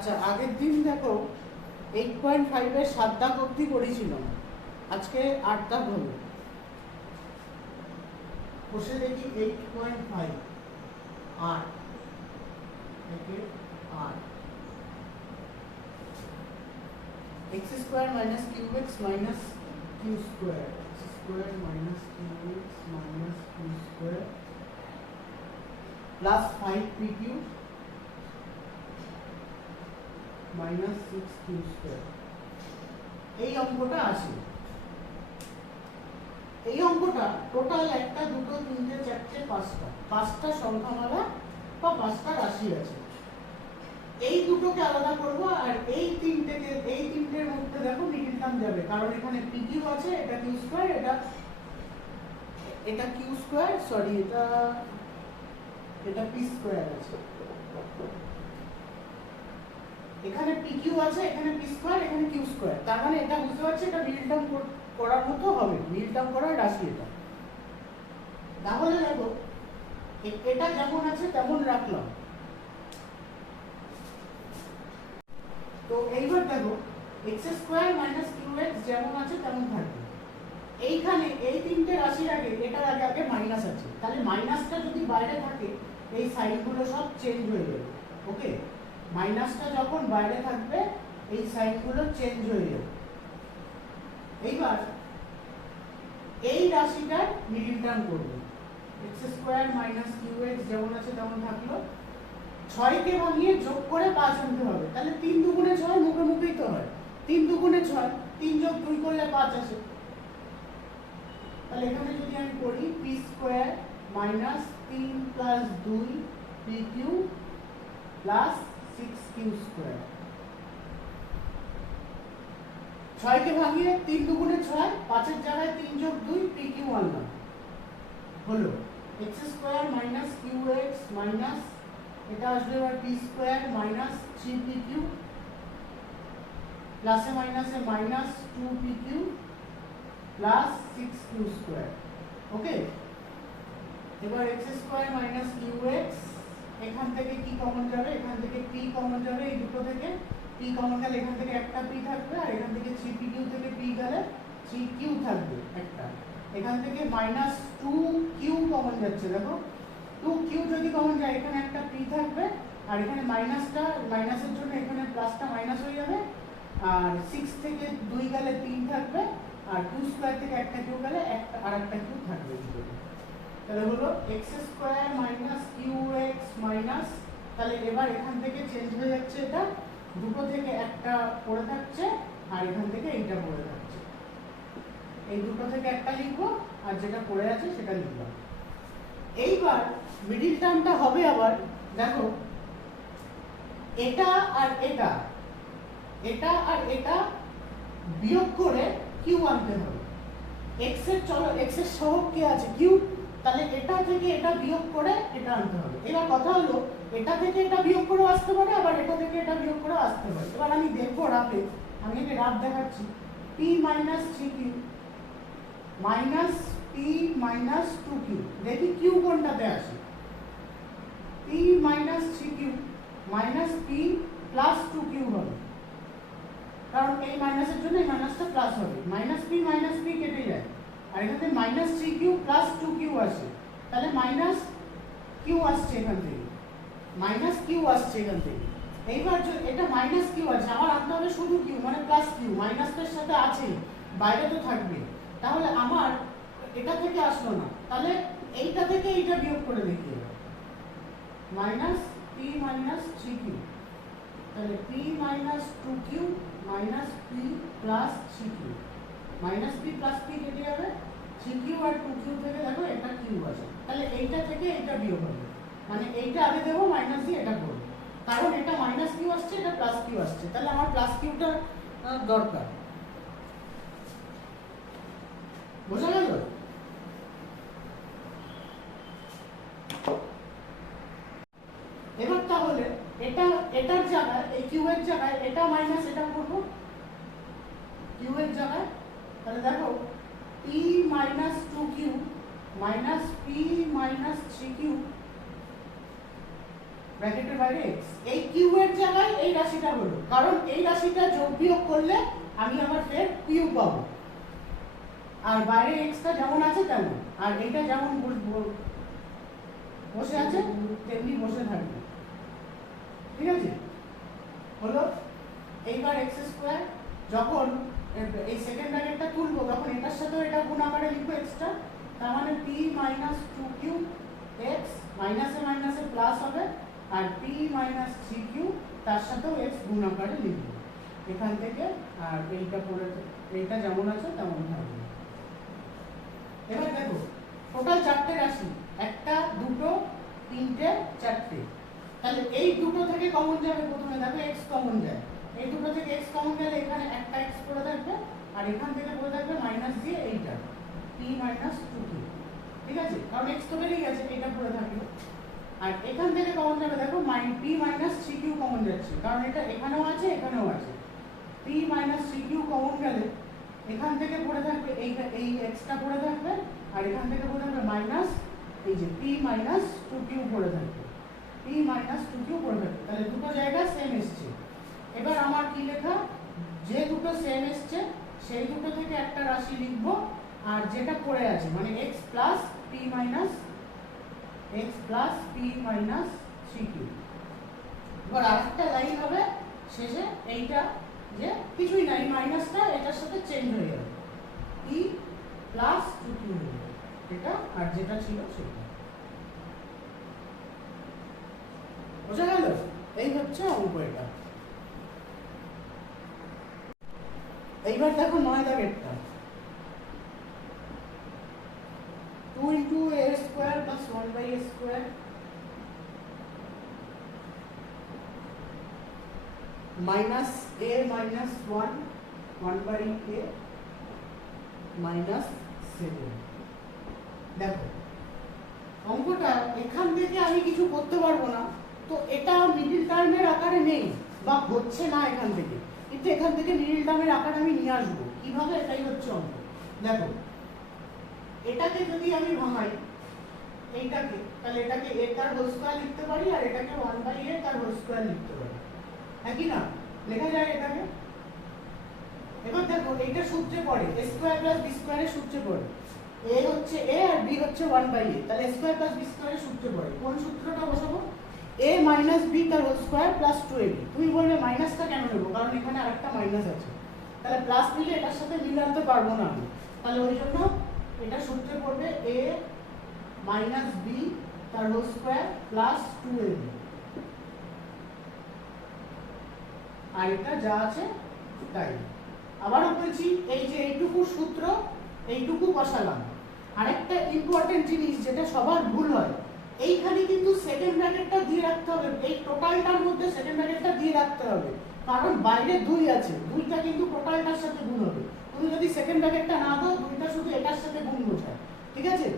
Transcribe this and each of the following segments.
আচ্ছা, আগের দিন দেখো 8.5 এর 7 দাগ অবধি করেছিলাম, আজকে 8 দাগ হলো। বসে দেখি 8.5 8 থেকে 8 x square minus Q X minus Q square, x square minus Q X minus Q square plus 5p Q minus 6q square. এই অঙ্কটা আছে। এই অঙ্কটা টোটাল একটা দুটো তিনটে চারটে পাঁচটা সংখ্যামালা বা পাঁচটা রাশি আছে। এই দুটোকে আলাদা করব, আর এই তিনটের মধ্যে দেখো মিডিল টার্ম যাবে, কারণ এখানে pq আছে, এটা q স্কয়ার, এটা q স্কয়ার, সরি এটা p স্কয়ার আছে। এখানে pq আছে, এখানে p স্কয়ার, এখানে q স্কয়ার। তার মানে এটা বুঝতে পারছি এটা মিডল টার্ম করার মতো হবে, মিডল টার্ম করার রাশি এটা। তাহলে দেখো এটা যেমন আছে তেমন রাখলাম। তো এইবার দেখো x স্কয়ার মাইনাস qx যেমন আছে তেমন থাকবে। এইখানে এই তিনটে রাশির আগে এটার আগে মাইনাস আছে, তাহলে মাইনাসটা যদি বাইরে থাকে এই সাইনগুলো সব চেঞ্জ হয়ে যাবে। ওকে, মাইনাসটা যখন বাইরে থাকবে এই সাইনগুলো চেঞ্জ হয়ে যাবে। এইবার এই রাশিটার মিডল টার্ম করব। x স্কয়ার মাইনাস qx যেমন আছে তেমন থাকলো। 6 কে ভাঙিয়ে যোগ করে 5 আনতে হবে, তাহলে 3 দুগুণে 6 মুখে মুখেই তো হয়। 3 দুগুণে 6, 3 যোগ 2 করলে 5 আসে। তাহলে এখানে যদি আমি করি p square minus 3 plus 2 pq plus 6q square. 6 কে ভাঙিয়ে 3 দুগুণে 6, 5 এর জায়গায় 3 যোগ 2 pq আনলাম, হলো x square minus qx minus এটা আসবে এবার p স্কয়ার মাইনাস 3pq প্লাসে মাইনাসে minus 2pq plus 6q square. ওকে, এবার x স্কয়ার মাইনাস qx, এখান থেকে কি কমন যাবে, এখান থেকে p কমন যাবে, এই দুটো থেকে p কমন গেলে এখান থেকে একটা p থাকবে, আর এখান থেকে 3pq থেকে p গেলে 3q থাকবে একটা। এখান থেকে মাইনাস 2q কমন যাচ্ছে, দেখো 2q যদি কমন যায় এখানে একটা p থাকবে, আর এখানে মাইনাসের জন্য এখানে প্লাসটা মাইনাস হয়ে যাবে, আর 6 থেকে 2 গেলে 3 থাকবে, আর q স্কয়ার থেকে একটা q গেলে আর একটা q থাকবে। তাহলে হলো x square minus qx minus, তাহলে এবার এখান থেকে চেঞ্জ হয়ে যাচ্ছে, এটা দুটো থেকে একটা পড়ে থাকছে, আর এখান থেকে এইটা পড়ে থাকছে। এই দুটো থেকে একটা লিখবো, আর যেটা পড়ে আছে সেটা লিখলাম। এইবার মিডল টার্মটা হবে আবার দেখো এটা আর এটা বিয়োগ করে q আনতে হবে। x এর সহগ কে আছে q, তাহলে এটা থেকে এটা বিয়োগ করে এটা আনতে হবে। এবার কথা হলো এটা থেকে এটা বিয়োগ করে আসতে পারে, আবার এটা থেকে এটা বিয়োগ করে আসতে পারে। এবার আমি দেখবো রাফে, আমি একে রাফ দেখাচ্ছি, p minus 3q minus p minus 2q, দেখি q কোনটাতে আসে। p minus 3q minus p plus 2q হবে, কারণ এই মাইনাসের জন্য এই মাইনাসটা প্লাস হবে। মাইনাস p কেটে যায়, আর এখানে মাইনাস 3q প্লাস 2q আসে, তাহলে মাইনাস q আসছে এখান থেকে, মাইনাস q আসছে এখান থেকে। এইবার এটা মাইনাস q আছে, আমার আনতে হবে শুধু q মানে প্লাস q, মাইনাসটার সাথে আছে বাইরে তো থাকবে। তাহলে আমার এটা থেকে আসলো না, তাহলে এইটা থেকে এইটা বিয়োগ করে দেখি, মাইনাস p মাইনাস 3q, তাহলে p minus 2q minus p plus 3q, minus p plus p কেটে যাবে, 3q আর 2q থেকে দেখো এটা q আছে, তাহলে এইটা থেকে এইটা বিয়োগ হবে, মানে এইটা আগে দেবো মাইনাস দিয়ে এটা করবো, কারণ এটা মাইনাস q আসছে এটা প্লাস q আসছে, তাহলে আমার প্লাস qটা দরকার। বোঝা গেল? এবার তাহলে এটার জায়গায় এই q এর জায়গায় এটা মাইনাস এটা করব, q এর জায়গায়, তাহলে দেখো p minus 2q minus p minus 3q ব্র্যাকেটের বাইরে x, এই কিউ এর জায়গায় এই রাশিটা হলো, কারণ এই রাশিটা যোগ বিয়োগ করলে আমি আমার ফের কিউ পাবো, আর বাইরে x টা যেমন আছে তেমন, আর এইটা যেমন বসে আছে তেমনি বসে থাকবে, ঠিক আছে? হলো এইবার x স্কয়ার, যখন এই সেকেন্ড ব্র্যাকেটটা তুলবো তখন এটার সাথেও এটা গুণ আকারে লিখবো x টা, তার মানে p মাইনাস 2q x, মাইনাসে মাইনাসে প্লাস হবে, আর p মাইনাস 3q তার সাথেও x গুণ আকারে লিখবো এখান থেকে, আর এইটা পড়ে এইটা যেমন আছে তেমন থাকবে। এবার দেখো টোটাল চারটে রাশি, একটা দুটো তিনটে চারটে, তাহলে এই দুটো থেকে কমন যাবে, প্রথমে দেখো x কমন যায়, এই দুটো থেকে x কমন গেলে এখানে একটা x পড়ে থাকবে, আর এখান থেকে পড়ে থাকবে মাইনাস দিয়ে এইটা p মাইনাস 2q, ঠিক আছে? কারণ x তো বেরিয়ে গেছে, এইটা পড়ে থাকবে, আর এখান থেকে কমন যাবে দেখো p মাইনাস 3q কমন যাচ্ছে, কারণ এটা এখানেও আছে এখানেও আছে, p মাইনাস 3q কমন গেলে এখান থেকে পড়ে থাকবে এই x টা পড়ে থাকবে, আর এখান থেকে পড়ে থাকবে মাইনাস এই যে p মাইনাস 2q পড়ে থাকবে, p মাইনাস 2q পড়ে থাকবে, তাহলে দুটো জায়গা সেম এসছে। এবার আমার কি লেখা, যে দুটো সেম এসছে সেই দুটো থেকে একটা রাশি লিখব, আর যেটা পড়ে আছে মানে x plus p minus 3q। এবার আরেকটা লাইন হবে শেষে এইটা, যে কিছুই না, এই মাইনাসটা এটার সাথে চেঞ্জ হয়ে যাবে, p প্লাস 2q হয়ে যাবে, এটা আর যেটা ছিল সেটা। বোঝা গেল? এই হচ্ছে অঙ্ক এটা। এইবার দেখো 9 দাগেরটা, 2 into a square plus 1 by a square minus a minus 1 by a minus 7। দেখো অঙ্কটা এখান থেকে আমি কিছু করতে পারবো না, তো এটা মিডল টার্মের আকারে নেই বা হচ্ছে না এখান থেকে, কিন্তু এখান থেকে মিডল টার্মের আকারে আমি নিয়ে আসবো কিভাবে, এটাই হচ্ছে অঙ্ক। দেখো এটাকে যদি আমি ভাঙাই এইটাকে, তাহলে এটাকে a তার হোল স্কয়ার লিখতে পারি, আর এটাকে 1 বাই a তার হোল স্কয়ার লিখতে পারি, একই না? লেখা যায় এটাকে। এবার দেখো এইটা সূত্রে পড়ে a স্কয়ার প্লাস b স্কয়ারের সূত্রে পড়ে, a হচ্ছে a আর b হচ্ছে 1 বাই a, তাহলে a স্কয়ার প্লাস b স্কয়ারের সূত্রে পড়ে, কোন সূত্রটা বসাবো? a মাইনাস b তার হোল স্কয়ার প্লাস 2ab। তুমি বলবে মাইনাসটা কেন নেব, কারণ এখানে আরেকটা মাইনাস আছে, তাহলে প্লাস নিলে এটার সাথে মিলাতে পারবো না আমি, তাহলে ওই জন্য এটা সূত্রে পড়বে a মাইনাস b তার হোল স্কয়ার প্লাস 2ab, আর এটা যা আছে তাই। আবারও বলছি, এই যে এইটুকু সূত্র এইটুকু বসালাম। আরেকটা ইম্পর্টেন্ট জিনিস যেটা সবার ভুল হয়, এইখানে কিন্তু সেকেন্ড ব্র্যাকেটটা দিয়ে রাখতে হবে, এই টোটালটার মধ্যে সেকেন্ড ব্র্যাকেটটা দিয়ে রাখতে হবে, কারণ বাইরে 2 আছে, 2টা কিন্তু টোটালটার সাথে গুণ হবে। তুমি যদি সেকেন্ড ব্র্যাকেটটা না দাও, 2টা শুধু এটার সাথে গুণ বোঝায়, ঠিক আছে?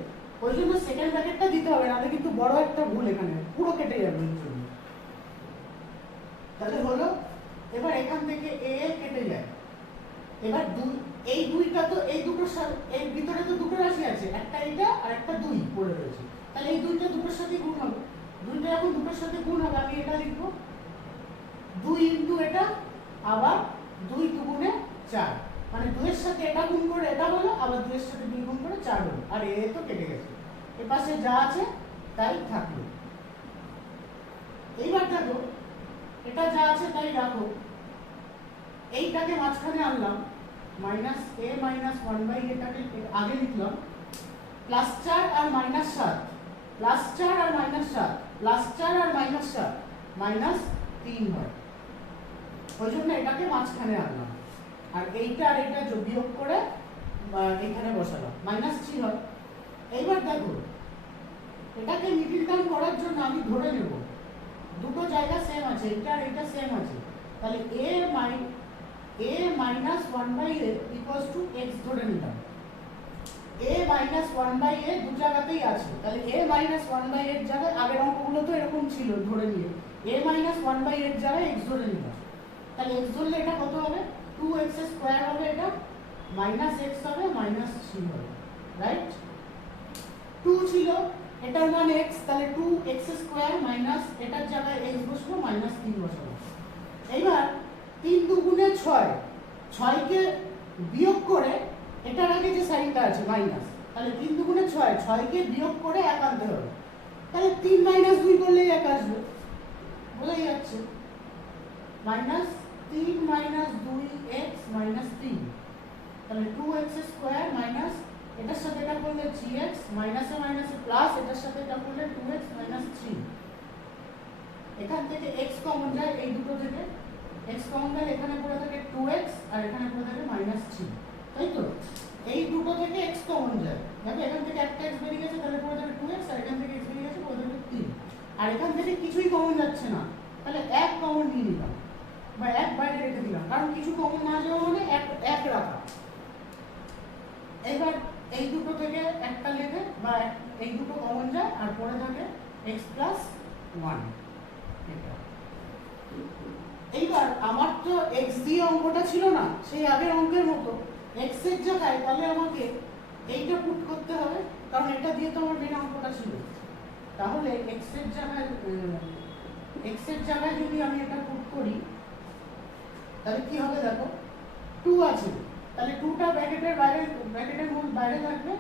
ওই জন্য সেকেন্ড ব্র্যাকেটটা দিতে হবে, নাহলে কিন্তু বড় একটা ভুল এখানে পুরো কেটে যাবে এর জন্য। তাহলে হলো, এবার এখান থেকে a কেটে যায়, এবার এই 2টা তো এই দুটোর সাথে, এর ভিতরে তো দুটো রাশি আছে, একটা এটা আর একটা 2 পড়ে রয়েছে, তাহলে এই 2টা দুটোর সাথে গুণ হবে, 2টা যখন দুটোর সাথে গুণ হবে আমি এটা লিখবো 2 ইনটু এটা, আবার 2 দুগুণে 4, মানে 2 এর সাথে এটা গুণ করে এটা হলো, আবার 2 এর সাথে 2 গুণ করে 4 হলো, আর এ তো কেটে গেছে, এর পাশে যা আছে তাই থাকলো। এইবার দেখো এটা যা আছে তাই রাখো, এইটাকে মাঝখানে আনলাম, মাইনাস a মাইনাস 1 বাই এটাকে আগে লিখলাম, প্লাস 4 আর মাইনাস 7, প্লাস 4 আর মাইনাস 7, প্লাস 4 আর মাইনাস 7, মাইনাস 3 হয়, ওই জন্য এটাকে মাঝখানে আনলাম, আর এইটা আর এটা বিয়োগ করে এখানে বসালাম, মাইনাস 3 হয়। এইবার দেখো এটাকে মিডল টার্ম করার জন্য আমি ধরে নেব দুটো জায়গা সেম আছে, এটা আর এটা সেম আছে, তাহলে a minus 1 by a equals to x ধরে নিলাম, a মাইনাস 1 বাই a দু জায়গাতেই আছে, তাহলে a মাইনাস 1 বাই এর জায়গায়, আগের অঙ্কগুলো তো এরকম ছিল ধরে নিয়ে, a মাইনাস 1 বাই এর জায়গায় x ধরে নিলাম, তাহলে x ধরলে এটা কত হবে, 2x স্কয়ার হবে, এটা মাইনাস x হবে, মাইনাস 3 হবে, রাইট? 2 ছিল, এটার মান x, তাহলে 2x স্কয়ার মাইনাস এটার জায়গায় x বসবো মাইনাস 3 বসাবো। এইবার 3 দুগুণে 6, 6 কে বিয়োগ করে এটার আগে যে সাইনটা আছে মাইনাস, তাহলে 3 দুগুণে 6, 6 কে বিয়োগ করে 1 আনতে হবে, তাহলে 3 মাইনাস 2 করলেই 1 আসবে, বোঝাই যাচ্ছে। মাইনাস 3 মাইনাস 2x মাইনাস 3, তাহলে 2x স্কয়ার মাইনাস এটার সাথে এটা করলে 3x মাইনাসে মাইনাসে প্লাস এটার সাথে এটা করলে 2x মাইনাস 3। এখান থেকে x কমন যায়, এই দুটো থেকে x কমন গেলে এখানে পড়ে থাকে 2x আর এখানে পড়ে থাকে মাইনাস 3, তাই তো? এই দুটো থেকে x কমন যায়, দেখো এখান থেকে একটা x বেরিয়ে গেছে, তাহলে পড়ে যাবে 2x, আর এখান থেকে x বেরিয়ে গেছে পড়ে যাবে 3, আর এখান থেকে কিছুই কমন যাচ্ছে না, তাহলে 1 কমন নিয়ে নিলাম বা 1 বাইরে রেখে দিলাম, কারণ কিছু কমন না যাওয়া মানে 1 রাখা। এবার এই দুটো থেকে একটা লেখে বা এই দুটো কমন যায় আর পড়ে থাকে x প্লাস 1 এটা। এইবার আমার তো x দিয়ে অঙ্কটা ছিল না, সেই আগের অঙ্কের মতো x এর জায়গায় তাহলে আমাকে এইটা পুট করতে হবে, কারণ এটা দিয়ে তো আমার মেন অঙ্কটা ছিল। তাহলে x এর জায়গায় যদি আমি এটা পুট করি তাহলে কি হবে দেখো, 2 আছে, তাহলে 2টা ব্র্যাকেটের বাইরে থাকবে,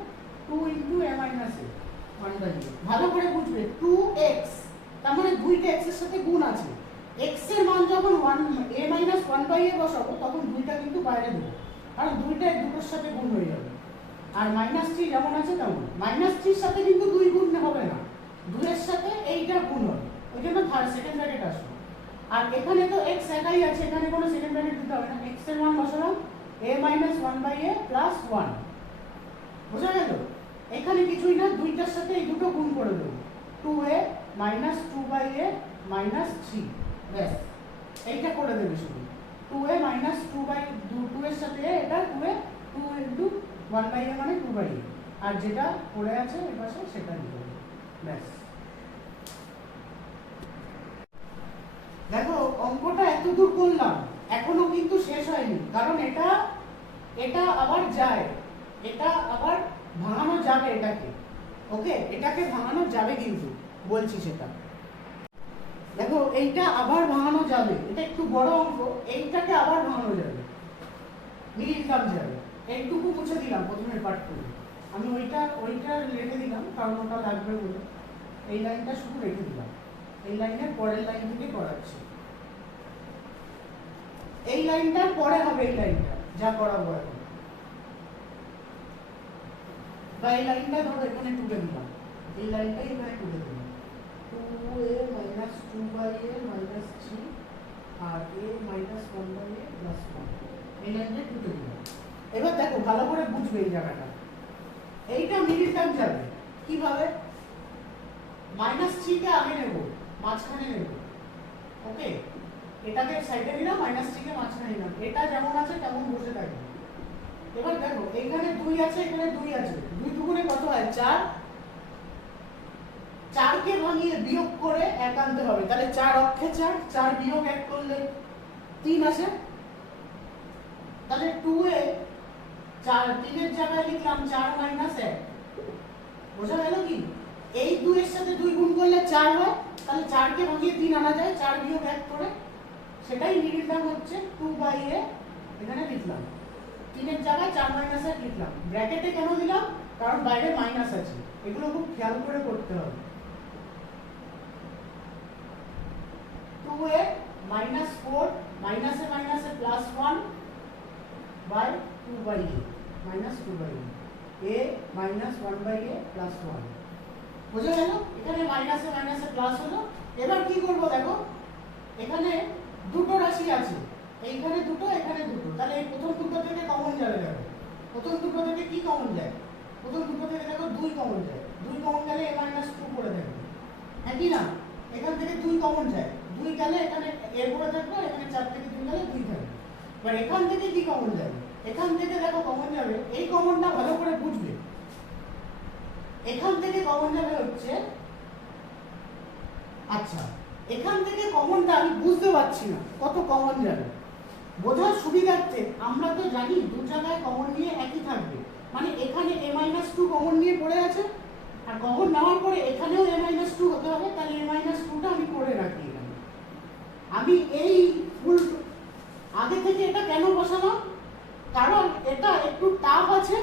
2 * a - a 1/a। ভালো করে বুঝবে, 2x তার মানে দুইটা x এর সাথে গুণ আছে, x এর মান যখন 1 a - 1/a বসাবো তখন দুইটা কিন্তু বাইরে দেবো, কারণ দুইটা দুটোর সাথে গুণ হয়ে যাবে। আর -3 যেমন আছে তেমন, -3 এর সাথে কিন্তু 2 গুণ হবে না, 2 এর সাথে এইটা গুণ হবে, ওই জন্য সেকেন্ড ব্র্যাকেট আসবে। আর এখানে তো x একাই আছে, এখানে কোনো সেকেন্ড ব্র্যাকেট দিতে হবে না, x এর মান বসালাম a - 1/a প্লাস 1, বোঝা গেল? এখানে কিছুই না, দুইটার সাথে এই দুটো গুণ করে দেবো, 2a - 2/a - 3, ব্যাস এইটা করে দেবে শুধু, 2a - 2 এর সাথে এটা 2a, 2 * 1/a মানে 2/a, আর যেটা পড়ে আছে এর পাশে সেটা দিতে হবে, ব্যাস। দেখো অঙ্কটা এত দূর করলাম, এখনো কিন্তু শেষ হয়নি, কারণ এটা আবার যায়, এটা আবার ভাঙানো যাবে, এটাকে ওকে, এটাকে ভাঙানো যাবে, কিন্তু বলছি সেটা। দেখো এইটা আবার ভাঙানো যাবে, এটা একটু বড় অঙ্ক, এইটাকে আবার ভাঙানো যাবে, মিডিল টার্ম যাবে। এইটুকু মুছে দিলাম প্রথমের পার্ট করে, আমি ওইটা রেখে দিলাম কারণ ওটা লাগবে বলে, এই লাইনটা শুধু রেখে দিলাম, এই লাইনের পরের লাইন থেকে করাচ্ছি, এই লাইনটার পরে হবে এই লাইনটা যা করাবো এখন, বা এই লাইনটা ধরো এখানে তুলে দিলাম, এই লাইনটাই এখানে তুলে দিলাম, 2a - 2/a - 3 R a - 1/a + 1, এই লাইনটা তুলে দিলাম। এবার দেখো ভালো করে বুঝবে এই জায়গাটা, এইটা মিডিল টার্ম যাবে কিভাবে, -3 কে আগে নেব, মাঝখানে নেব, ওকে, এটাকে সাইডে নিলাম, -3 কে মাঝখানে নিলাম, এটা যেমন আছে তেমন বসে থাকবে। এবার দেখো এখানে 2 আছে, এখানে 2 আছে, 2 দুগুণে কত হয় 4, 4 কে ভাঙিয়ে বিয়োগ করে 1 আনতে হবে, তাহলে 4 অক্ষে 4, 4 বিয়োগ 1 করলে 3 আসে, তাহলে 2a 4, 3 এর জায়গায় লিখলাম 4 - 1, বোঝা গেল কি? এই 2 এর সাথে 2 গুণ করলে 4 হয়, তাহলে 4 কে ভাঙিয়ে 3 আনা যায়, 4 বিয়োগ 1 করে, সেটাই মিডিল টার্ম হচ্ছে 2/a, এখানে লিখলাম 3 এর জায়গায় 4 - 1 লিখলাম, ব্র্যাকেটে কেন দিলাম, কারণ বাইরে মাইনাস আছে, এগুলো খুব খেয়াল করে করতে হবে। 2a - 4 মাইনাসে মাইনাসে plus 1 by 2/a - 2/a, a - 1/a plus 1, বুঝে গেল? এখানে মাইনাসে মাইনাসে প্লাস হলো। এবার কি করব দেখো, এখানে দুটো রাশি আছে, এইখানে দুটো এখানে দুটো, তাহলে এই প্রথম দুটো থেকে কমন যাবে, দেখো প্রথম দুটো থেকে কি কমন যায়, প্রথম দুটো থেকে দেখো 2 কমন যায়, 2 কমন গেলে a - 2 পড়ে থাকবে, হ্যাঁ কি না? এখান থেকে 2 কমন যায়, 2 গেলে এখানে a পড়ে থাকবে, এখানে 4 থেকে 2 গেলে 2 থাকবে। এবার এখান থেকে কি কমন যাবে, এখান থেকে দেখো কমন যাবে, এই কমনটা ভালো করে বুঝবে, এখান থেকে কমন যাবে হচ্ছে, আচ্ছা এখান থেকে কমনটা আমি বুঝতে পারছি না কত কমন যাবে, বোঝার সুবিধার্থে আমরা তো জানি দু জায়গায় কমন নিয়ে একই থাকবে, মানে এখানে a - 2 কমন নিয়ে পড়ে আছে, আর কমন নেওয়ার পরে এখানেও a মাইনাস টু হতে হবে, তাহলে a মাইনাস টুটা আমি করে রাখি এখানে। আমি এই ফুল আগে থেকে এটা কেন বসালাম, কারণ এটা একটু টাফ আছে,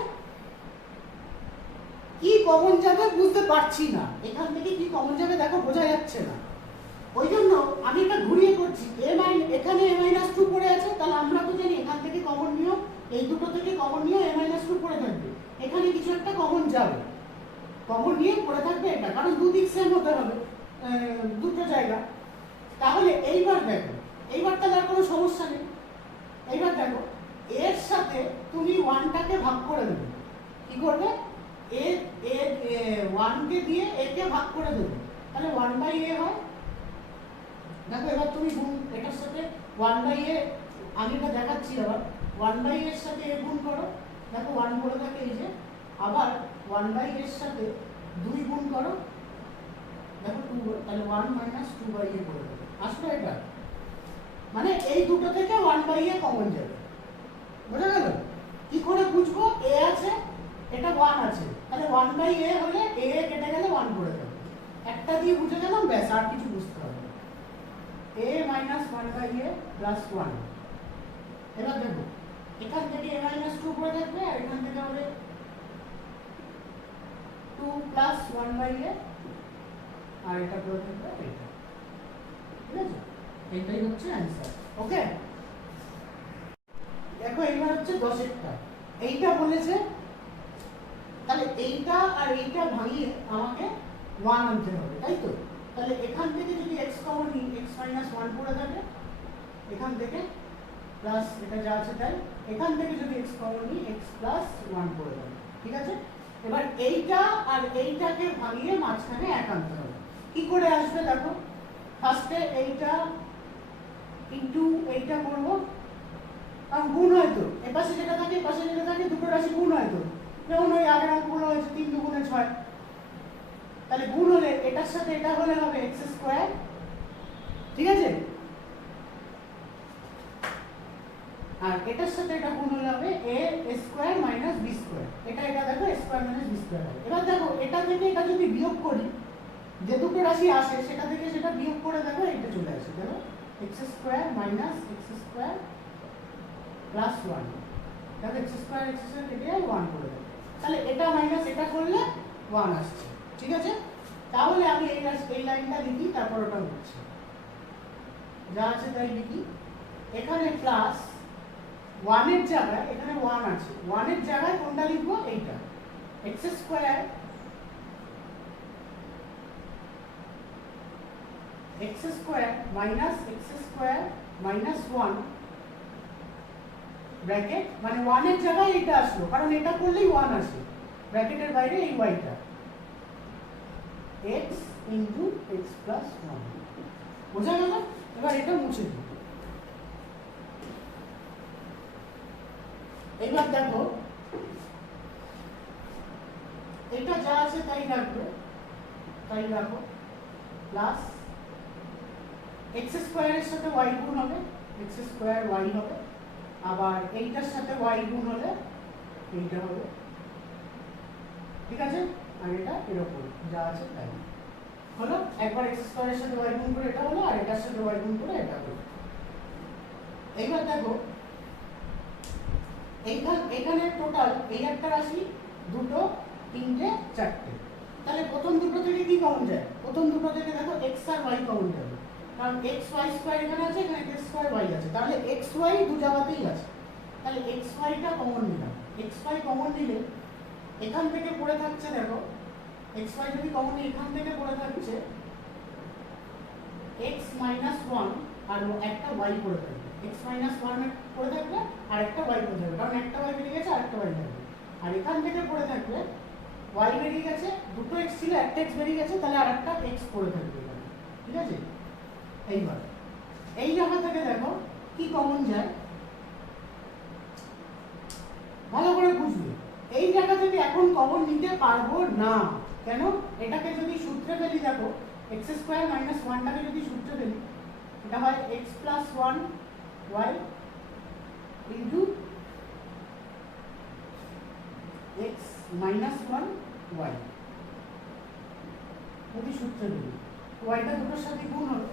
কি কমন যাবে বুঝতে পারছি না, এখান থেকে কি কমন যাবে দেখো বোঝা যাচ্ছে না, ওই জন্য আমি এটা ঘুরিয়ে করছি। এখানে a মাইনাস টু পড়ে আছে, তাহলে আমরা তো জানি এখান থেকে কমন নিও, এই দুটো থেকে কমন নিও a মাইনাস টু পড়ে থাকবে, এখানে কিছু একটা কমন যাবে, কমন নিয়ে পড়ে থাকবে এটা, কারণ দুদিক সেম হতে হবে দুটো জায়গা। তাহলে এইবার দেখো, এইবার তাহলে আর কোনো সমস্যা নেই। এইবার দেখো এর সাথে তুমি ওয়ানটাকে ভাগ করে দেবে, কি করবে, এ ওয়ানকে দিয়ে একে ভাগ করে দেবে, তাহলে ওয়ান বাই এ হয়। দেখো এবার তুমি গুণ এটার সাথে ওয়ান বাই এ, আমি এটা দেখাচ্ছি আবার, ওয়ান বাই এর সাথে এ গুণ করো, দেখো ওয়ান করে থাকে এই যে, আবার ওয়ান বাই এর সাথে দুই গুণ করো, দেখো টু, তাহলে ওয়ান মাইনাস টু বাই এ করে দেবে, আসলে এটা মানে এই দুটো থেকে ওয়ান বাই এ কমন যাবে, বোঝা গেল? কি করে বুঝবো, এ আছে এটা ওয়ান আছে, তাহলে ওয়ান বাই এ হলে এ কেটে গেলে ওয়ান করে দেবে, একটা দিয়ে বুঝে গেলাম, ব্যাস আর কিছু বুঝতে হবে, a minus one by A plus one. এবার দেখো এখান থেকে a মাইনাস টু করে থাকবে, আর এখান থেকে হবে টু প্লাস ওয়ান বাই এ, আর এটা করে থাকবে এটা, ঠিক আছে? এটাই হচ্ছে অ্যান্সার। ওকে, দেখো এইবার হচ্ছে 10এরটা, এইটা বলেছে, তাহলে এইটা আর এইটা ভাঙিয়ে আমাকে 1 আনতে হবে, তাই তো? তাহলে এখান থেকে যদি x কমন নিই, x মাইনাস 1 পড়ে থাকে, এখান থেকে প্লাস এটা যা আছে তাই, এখান থেকে যদি x কমন নিই, x প্লাস 1 পড়ে যাবে, ঠিক আছে? এবার এইটা আর এইটাকে ভাঙিয়ে মাঝখানে 1 আনতে হবে। কি করে আসবে দেখো, ফার্স্টে এইটা ইনটু এইটা করব, কারণ গুণ হয় তো, এপাশে যেটা থাকে এপাশে যেটা থাকে দুটো রাশি গুণ হয় তো, যেমন ওই আগের অঙ্কগুলো হয়েছে 3 দুগুণে 6, তাহলে গুণ হলে এটার সাথে এটা হলে হবে এক্স স্কোয়ার, ঠিক আছে? আর এটার সাথে এটা গুণ হলে হবে এ স্কোয়ার মাইনাস বি স্কোয়ার, এটা দেখো এ স্কোয়ার মাইনাস বি স্কোয়ার হবে। এবার দেখো এটা থেকে এটা যদি বিয়োগ করি, যে দুটো রাশি আসে সেটা থেকে সেটা বিয়োগ করে দেখো এটা চলে আসে, দেখো x square minus x square plus 1, দেখো এক্স স্কোয়ার কেটে 1 করে দেবে, তাহলে এটা মাইনাস এটা করলে 1 আসছে, ঠিক আছে? তাহলে আমি এই লাইনটা লিখি, তারপর ওটা হচ্ছে যা আছে তাই লিখি, এখানে প্লাস 1 এর জায়গায় এখানে 1 আছে, 1 এর জায়গায় কোনটা লিখবো, এইটা x square minus x square minus 1 bracket, মানে 1 এর জায়গায় এটা আসলো, কারণ এটা করলেই 1 আসে, ব্র্যাকেটের বাইরে এই yটা x ইনটু x প্লাস 1, বোঝা গেল? এবার এটা মুছে দিই। এইবার দেখো এটা যা আছে তাই রাখবে, তাই রাখো, প্লাস x স্কয়ারের সাথে y গুণ হবে, x স্কয়ার y হবে, আবার এইটার সাথে y গুণ হলে এইটা হবে, ঠিক আছে? আর এটা এরকম যা আছে তাই হলো, একবার x স্কয়ারের সাথে y গুণ করে এটা হলো, আর এটার সাথে y গুণ করে এটা হলো। এইবার দেখো এখানে টোটাল এই একটা রাশি, দুটো, তিনটে, চারটে, তাহলে প্রথম দুটো থেকে কি কমন যায়, প্রথম দুটো থেকে দেখো x আর y কমন যাবে, কারণ x y স্কয়ার এখানে আছে, এখানে x স্কয়ার y আছে, তাহলে x y দু জায়গাতেই আছে, তাহলে x y টা কমন নিলাম, x y কমন নিলে এখান থেকে পড়ে থাকছে, দেখো x y যদি কমন নিই এখান থেকে পড়ে থাকছে x মাইনাস 1 আর একটা y পড়ে থাকবে, x মাইনাস 1 পড়ে থাকবে আর একটা y পড়ে থাকবে, কারণ একটা y বেরিয়ে গেছে আর একটা y থাকবে, আর এখান থেকে পড়ে থাকবে y বেরিয়ে গেছে, দুটো x ছিল একটা x বেরিয়ে গেছে, তাহলে আর একটা x পড়ে থাকবে এখানে, ঠিক আছে? এইবার এই জায়গা থেকে দেখো কি কমন যায়, ভালো করে বুঝবে, এই জায়গা থেকে এখন কমন নিতে পারবো না, কেন? এটাকে যদি সূত্রে ফেলি, দেখো x স্কয়ার মাইনাস 1 টাকে যদি সূত্রে ফেলি, এটা হয় x plus 1 y into x minus 1 y, যদি সূত্রে বলি ওয়াইটা দুটোর সাথে গুণ হলো,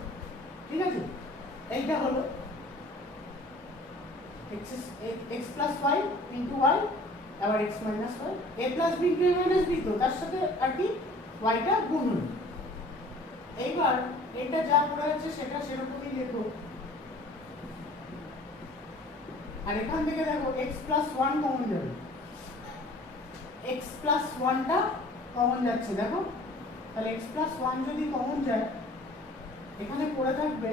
ঠিক আছে? এইটা হলো X plus Y into Y, আবার X minus Y, A plus B into A minus B, তো তার সাথে আর কি ওয়াইটা গুণ হলো। এইবার এটা যা পড়ে আছে সেটা সেরকমই লেখো, আর এখান থেকে দেখো এক্স প্লাস ওয়ান কমন যাবে, এক্স প্লাস ওয়ানটা কমন যাচ্ছে দেখো, তাহলে এক্স প্লাস ওয়ান যদি কমন যায় এখানে পড়ে থাকবে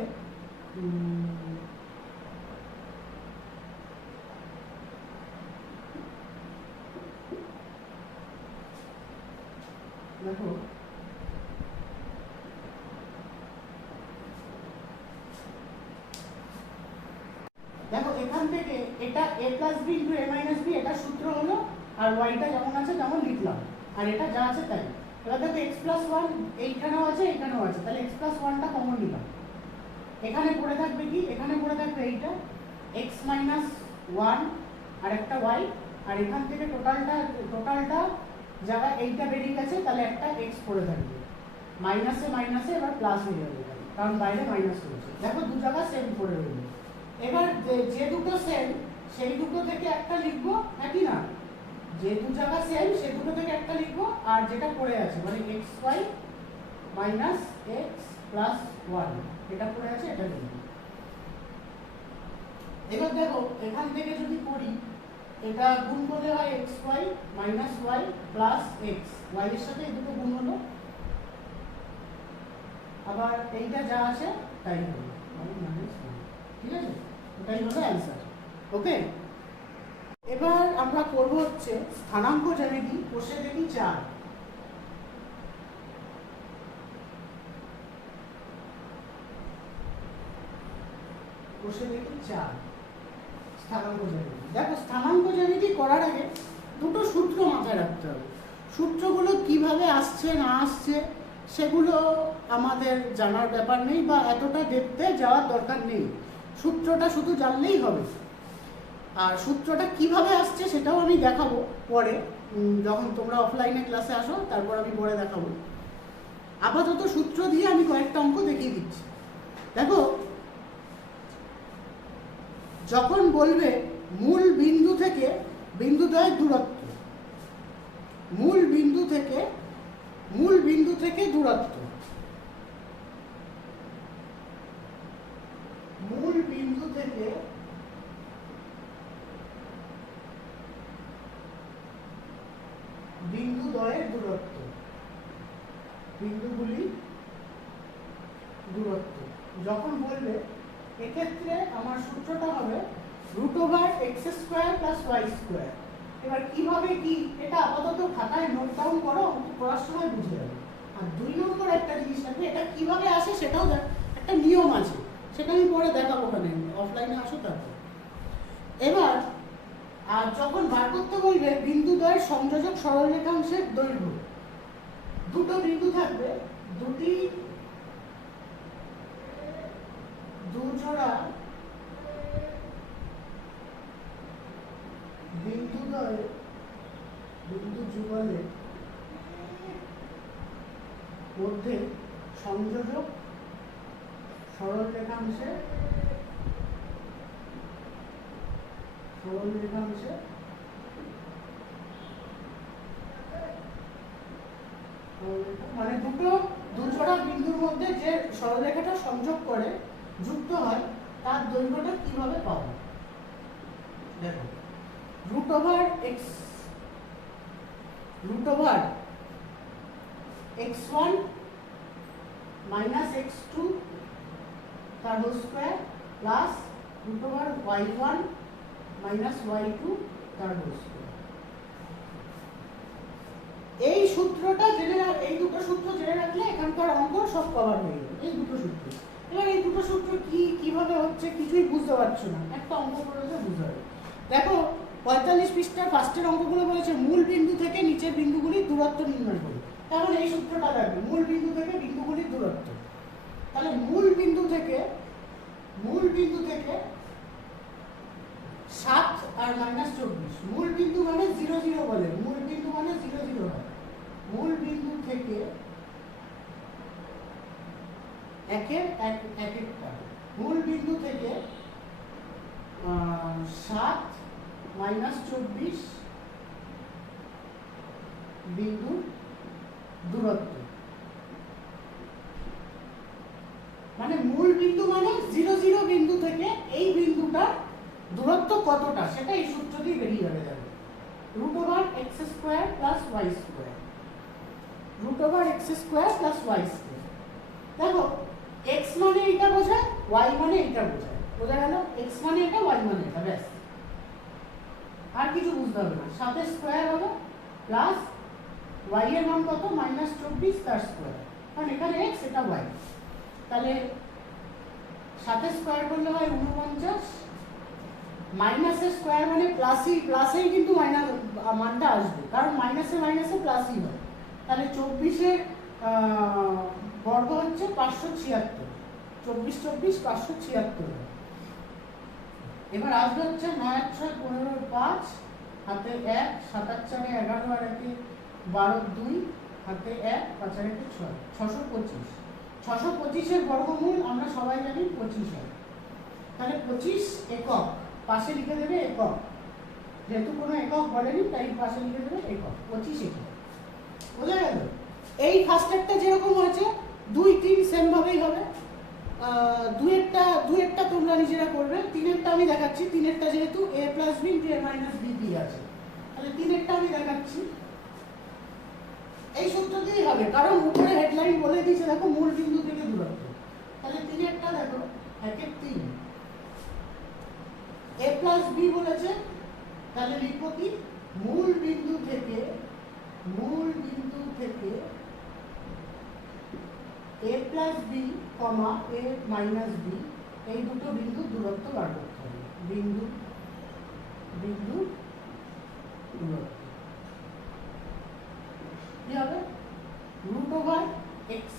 দেখো দেখো এখান থেকে এটা a plus B into A minus B, এটা সূত্র হলো, আর ওয়াইটা যেমন আছে তেমন লিখলাম, আর এটা যা আছে তাই। এবার দেখো এক্স প্লাস ওয়ান এইখানেও আছে এখানেও আছে, তাহলে এক্স প্লাস ওয়ানটা কমন নিলাম। এখানে পড়ে থাকবে কি, এখানে পড়ে থাকবে এইটা এক্স মাইনাস ওয়ান আর একটা ওয়াই, আর এখান থেকে টোটালটা জায়গায় এইটা বেরিয়ে গেছে, তাহলে একটা এক্স পড়ে থাকবে, মাইনাসে মাইনাসে এবার প্লাস হয়ে যাবে কারণ বাইরে মাইনাস রয়েছে। দেখো দু জায়গা সেম পড়ে রইল। এবার যে দুটো সেম সেই দুটো থেকে একটা লিখবো, নাকি না, যে দু জায়গা সেম সেই দুটো থেকে একটা লিখবো, আর যেটা পড়ে আছে মানে X Y minus X plus one এটা পড়ে আছে এটা লিখবো। এবার দেখো এখান থেকে যদি করি এটা গুণ করলে হয় X Y minus Y plus X, Y এর সাথে এই দুটো গুণ হলো, আবার এইটা যা আছে তাই হলো, ঠিক আছে? এটাই হলো অ্যান্সার। ওকে, এবার আমরা করব হচ্ছে স্থানাঙ্ক জ্যামিতি, কোষে দেখি 4। কোষে দেখি 4 স্থানাঙ্ক জ্যামিতি। দেখো স্থানাঙ্ক জ্যামিতি করার আগে দুটো সূত্র মাথায় রাখতে হবে। সূত্রগুলো কিভাবে আসছে না আসছে সেগুলো আমাদের জানার ব্যাপার নেই, বা এতটা দেখতে যাওয়ার দরকার নেই, সূত্রটা শুধু জানলেই হবে। আর সূত্রটা কিভাবে আসছে সেটাও আমি দেখাবো পরে, যখন তোমরা অফলাইনে ক্লাসে আসো তারপর আমি পরে দেখাবো। আপাতত সূত্র দিয়ে আমি কয়েকটা অঙ্ক দেখিয়ে দিচ্ছি। দেখো যখন বলবে মূল বিন্দু থেকে বিন্দুদ্বয়ের দূরত্ব, মূল বিন্দু থেকে দূরত্ব, মূল বিন্দু থেকে বিন্দুদ্বয়ের দূরত্ব, বিন্দুগুলি দূরত্ব যখন বলবে, এক্ষেত্রে আমার সূত্রটা হবে √x² + y²। এবার কিভাবে কি এটা আপাতত খাতায় নোট ডাউন করো, পড়ার সময় বুঝে যাবে। আর 2 নম্বর একটা জিনিস থাকবে, এটা কিভাবে আসে সেটাও একটা নিয়ম আছে, সেটা আমি পরে দেখাবো, ওখানে অফলাইনে আসো তারপর। এবার আর যখন বার করতে বলবে বিন্দুদ্বয়ের সংযোজক সরলরেখাংশের দৈর্ঘ্য, দুটো বিন্দু থাকবে, দুজোড়া বিন্দু যুগলের মধ্যে সংযোজক সরলরেখাংশে মানে দুজোড়া বিন্দুর মধ্যে যে সরলরেখাটা সংযোগ করে যুক্ত হয় তার দৈর্ঘ্যটা কিভাবে পাবো। দেখো √x1 - x2 তার whole square plus √y1 - y2 তার হোল স্কয়ার। এই সূত্রটা এই দুটো সূত্র জেনে রাখলে এখানকার অঙ্ক সব কভার হয়ে যাবে, এই দুটো সূত্র। এবার এই দুটো সূত্র কিভাবে হচ্ছে কিছুই বুঝতে পারছো না, একটা অঙ্ক করলে বুঝতে হবে। দেখো 45 পৃষ্ঠার ফার্স্টের অঙ্কগুলো বলেছে মূল বিন্দু থেকে নিচের বিন্দুগুলির দূরত্ব নির্ণয় করো। তাহলে এই সূত্রটা লাগবে, মূল বিন্দু থেকে বিন্দুগুলির দূরত্ব। তাহলে মূল বিন্দু থেকে 7 আর -24, মূল বিন্দু মানে 0 0 বলে, মূল বিন্দু মানে 0 0 হয়। মূল বিন্দু থেকে একের এক একটা মূল বিন্দু থেকে 7 মাইনাস 24 বিন্দু দূরত্ব, মানে মূল বিন্দু মানে 0 0 বিন্দু থেকে এই বিন্দুটা দূরত্ব কতটা সেটা এই সূত্র দিয়ে বেরিয়ে যাবে। Root over X square plus Y square, root over X square plus Y square. দেখো এক্স মানে এটা বোঝায়, ওয়াই মানে এটা বোঝায়, বোঝা গেল? এক্স মানে এটা, ওয়াই মানে এটা, ব্যাস আর কিছু বুঝতে হবে না। 7 স্কোয়ার হবে প্লাস ওয়াই এর মান কত মাইনাস 24 তার স্কোয়ার, কারণ এখানে এক্স এটা ওয়াই। তাহলে 7 স্কোয়ার করলে হয় 49, মাইনাসের স্কোয়ার মানে প্লাসেই কিন্তু মাইনাস মানটা আসবে, কারণ মাইনাসে মাইনাসে প্লাসই হয়। তাহলে 24-এর বর্গ হচ্ছে 576, 24 24 576। এবার আসবে হচ্ছে 9 8 6 15 5 হাতে 1 7 8 4 11 আর 1 12 2 হাতে 1 5 আর 1 6 625। 625-এর বর্গমূল আমরা সবাই জানি 25 হয়। তাহলে 25 একক পাশে লিখে দেবে একক, যেহেতু কোনো একক বলেনি তাই পাশে লিখে দেবে একক, 25 একক। বোঝা গেল? এই ফার্স্টেরটা যেরকম হয়েছে 2 3 সেম ভাবেই হবে। দুয়েরটা তোমরা নিজেরা করবে, তিনেরটা আমি দেখাচ্ছি। তিনেরটা যেহেতু a plus b into a minus b দিয়ে আছে, তাহলে তিনেরটা আমি দেখাচ্ছি। এই সূত্র দিয়েই হবে, কারণ উপরে হেডলাইন বলে দিয়েছে দেখো মূল বিন্দু থেকে দূরত্ব। তাহলে তিনেরটা দেখো 1 এর 3, a প্লাস b বলেছে, তাহলে লিখবো কি মূল বিন্দু থেকে a plus b comma a minus b এই দুটো বিন্দু দূরত্ব বার করতে হবে। বিন্দু দূরত্ব কি হবে? Root over X